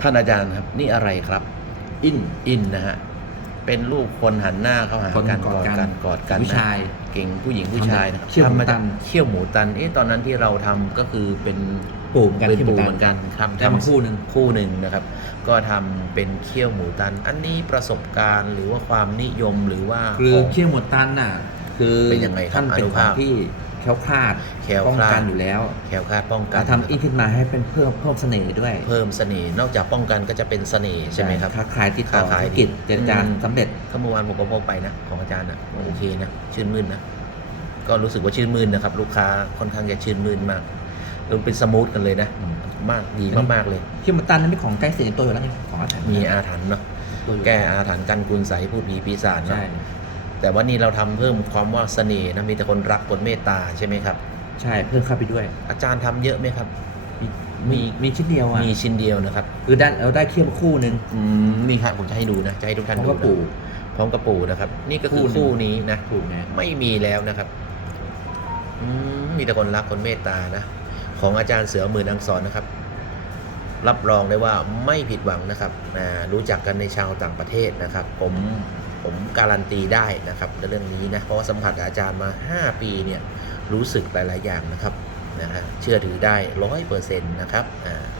ท่านอาจารย์ครับ นี่อะไรครับ อินอินนะฮะเป็นรูปคนหันหน้าเข้าหาคนกันกอดกันกอดกันผู้นะชายเก่งผู้หญิงผู้ชายนะครับเขี้ยวหมูทำาจากตันเขี้ยวหมูตันเอ๊ะตอนนั้นที่เราทำก็คือเป็นปู่เหมือนกันเป็นที่ปูเหเหมืมืออนนกันกันครับได้มาคู่หนึ่งคู่หนึ่งนะครับ ก็ทำเป็นเขี้ยวหมูตัน อันนี้ประสบการณ์หรือว่าความนิยมหรือว่าคือของเขี้ยวหมดตันน่ะคือเป็นยังไงครับท่านเป็นอนุขอภางพที่ แคล้วคลาดแคล้วป้องคลาดกันอยู่แล้วแคล้วคลาดป้องกักานรทำอินขึ้นมาให้เป็นเพิ่มเพิ่มเสน่ห์ด้วยเพิ่มเสน่ห์นอกจากป้องกันก็จะเป็นเสน่ห์ใช่ไหมครับ ค้าขายติดต่อค้าขายธุรกิจเจรจาอืม สำเร็จ ก็เมื่อวานผมก็พบไปนะ ของอาจารย์นะโอเคนะ ชื่นมื่นนะ ก็รู้สึกว่าชื่นมื่นนะครับ ลูกค้าค่อนข้างจะชื่นมื่นมากเออเป็นสมูทกันเลยนะ อืม มากดีมากๆเลยเขี้ยวหมดตันนั้นเป็นของใกล้เสียตัวอยู่แล้วไงของอาถรรพ์มีอาถรรพ์เนาะตัวอยู่แก้อาถรรพ์กันคุณใสพูดผีปีศาจเนาะ ใช่ แต่ว่านี่เราทำเพิ่มความว่าเสน่ห์นะมีแต่คนรักคนเมตตาใช่ไหมครับ ใช่เพิ่มเข้าไปด้วย อาจารย์ทำเยอะไหมครับ มีมีชิ้นเดียวอะมีชิ้นเดียวนะครับคือได้เราได้เขี้ยวมาคู่หนึ่งอืมนี่ครับผมจะให้ดูนะจะให้ทุกพร้ท่าอนมดูกับนะปู่พร้อมกระปูนะครับ นี่ก็คือคู่คู่หนึ่งนี้นะถูกนะไม่มีแล้วนะครับอืมมีแต่คนรักคนเมตตานะ ของอาจารย์เสือหมื่นอังสอนนะครับ รับรองได้ว่าไม่ผิดหวังนะครับอ่ารู้จักกันในชาวต่างประเทศนะครับ ผม ผมการันตีได้นะครับในเรื่องนี้นะเพราะว่าสัมผัสกับอาจารย์มา 5 ปีเนี่ยรู้สึกหลาย ๆ อย่างนะครับนะฮะเชื่อถือได้ร้อยเปอร์เซ็นต์นะครับอ่า